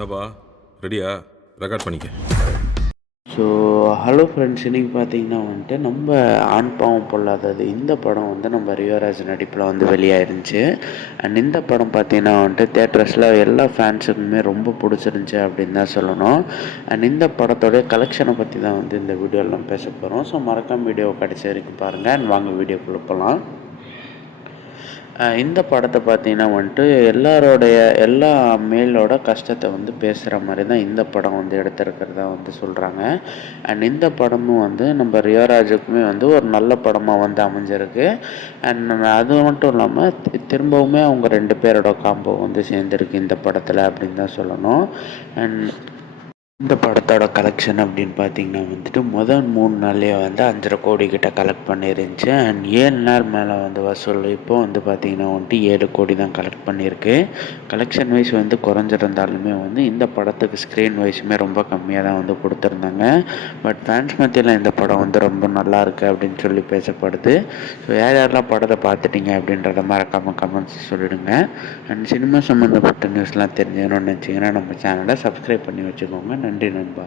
என்னப்பா ரெடியா? ரெக்கார்ட் பண்ணிக்க. ஸோ ஹலோ ஃப்ரெண்ட்ஸ், இன்றைக்கி பார்த்தீங்கன்னா வந்துட்டு நம்ம ஆண் பாவம் பொல்லாதது இந்த படம் வந்து நம்ம ரியோராஜ் நடிப்பில் வந்து வெளியாயிருந்துச்சு. அண்ட் இந்த படம் பார்த்தீங்கன்னா வந்துட்டு தேட்டர்ஸில் எல்லா ஃபேன்ஸுக்குமே ரொம்ப பிடிச்சிருந்துச்சி அப்படின்னு தான் சொல்லணும். அண்ட் இந்த படத்தோடைய கலெக்ஷனை பற்றி தான் வந்து இந்த வீடியோவில் பேச போகிறோம். ஸோ மறக்காம வீடியோ கடைசி வரைக்கும் பாருங்கள். அண்ட் வாங்க வீடியோக்குள்ளே போகலாம். இந்த படத்தை பார்த்தீங்கன்னா வந்துட்டு எல்லா மேலோட கஷ்டத்தை வந்து பேசுகிற மாதிரி தான் இந்த படம் வந்து எடுத்திருக்கிறதா வந்து சொல்கிறாங்க. அண்ட் இந்த படமும் வந்து நம்ம ரியோராஜுக்குமே வந்து ஒரு நல்ல படமாக வந்து அமைஞ்சிருக்கு. அண்ட் அது மட்டும் இல்லாமல் திரும்பவுமே அவங்க 2 பேரோட காம்போ வந்து சேர்ந்துருக்கு இந்த படத்தில் அப்படின்னு தான் சொல்லணும். அண்ட் இந்த படத்தோட கலெக்ஷன் அப்படின்னு பார்த்தீங்கன்னா வந்துட்டு முதல் 3 நாள்லேயே வந்து 5.5 கோடி கிட்ட கலெக்ட் பண்ணிருந்துச்சு. அண்ட் 7 நாள் மேலே வந்து வசூல் இப்போ வந்து பார்த்தீங்கன்னா வந்துட்டு 7 கோடி தான் கலெக்ட் பண்ணியிருக்கு. கலெக்ஷன் வைஸ் வந்து குறைஞ்சிருந்தாலுமே வந்து இந்த படத்துக்கு ஸ்க்ரீன் வைஸுமே ரொம்ப கம்மியாக தான் வந்து கொடுத்துருந்தாங்க. பட் ஃபேன்ஸ் மத்தியில் இந்த படம் வந்து ரொம்ப நல்லா இருக்குது அப்படின்னு சொல்லி பேசப்படுது. ஸோ யாரெல்லாம் படத்தை பார்த்துட்டீங்க அப்படின்றத மறக்காமல் கமெண்ட்ஸ் சொல்லிவிடுங்க. அண்ட் சினிமா சம்மந்தப்பட்ட நியூஸ்லாம் தெரிஞ்சுக்கணும்னு நினச்சிங்கன்னா நம்ம சேனலை சப்ஸ்கிரைப் பண்ணி வச்சுக்கோங்க. நன்றி நண்பா.